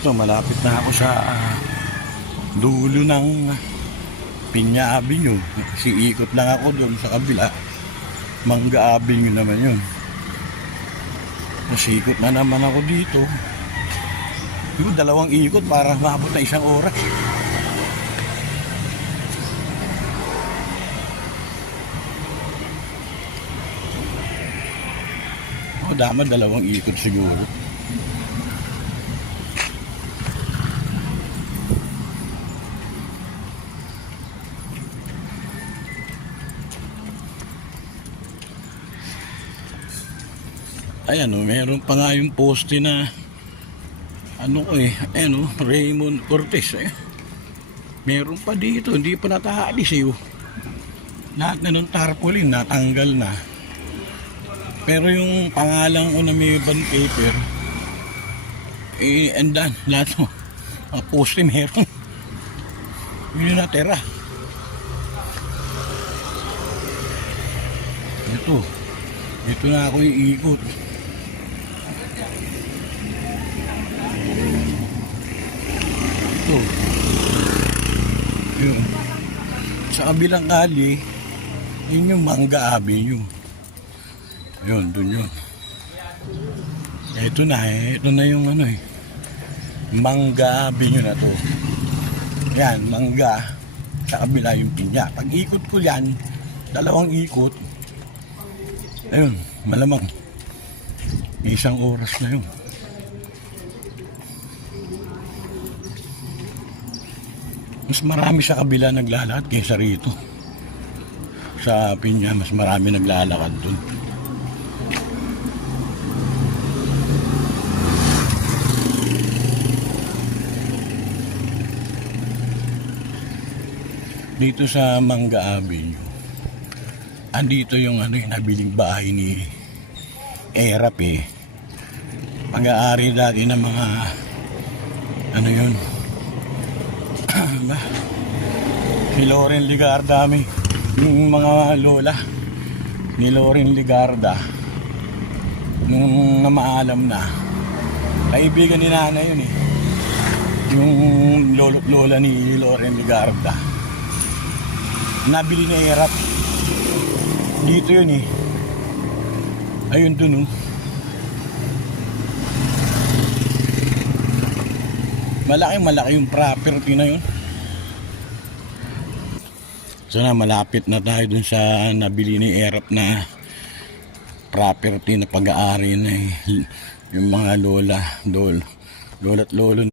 So, malapit na ako sa dulo ng Piña Avenue. Kasi ikot lang ako doon sa kabila. Mangga Avenue naman yun. Kasi ikot na naman ako dito. Yung dalawang ikot para maabot na 1 oras. O, dapat 2 ikot siguro. Ayan o, meron pa nga yung poste na ayan o, Raymond Cortez meron pa dito, hindi pa nataalis lahat na ng tarpaulin natanggal na, pero yung pangalan ko na may bond paper and done, lahat o poste meron yun yung natira. Ito na ako iikot. Yun. Sa kabilang kali, yun yung Mangga Avenue. Yun, dun yun. Ito na yung Mangga Avenue na to. Yan, Mangga. Sa kabila yung Piña. Pag ikot ko yan, 2 ikot, ayun, malamang 1 oras na yun. Mas marami sa kabila naglalakad kaysa rito. Sa Piña, mas marami naglalakad dun. Dito sa Mangga Avenue, andito yung nabiling bahay ni Erap Pag-aari dati ng mga yun si Loren Ligarda, yung mga lola ni Loren Ligarda nung namaalam na, kaibigan ni nanay yun yung lolo't lola ni Loren Ligarda, nabili ni Erap dito yun ayun dun malaki yung property na yun. So na, malapit na tayo dun sa nabili ni Erap na property na pag-aari na yung mga lola't lolo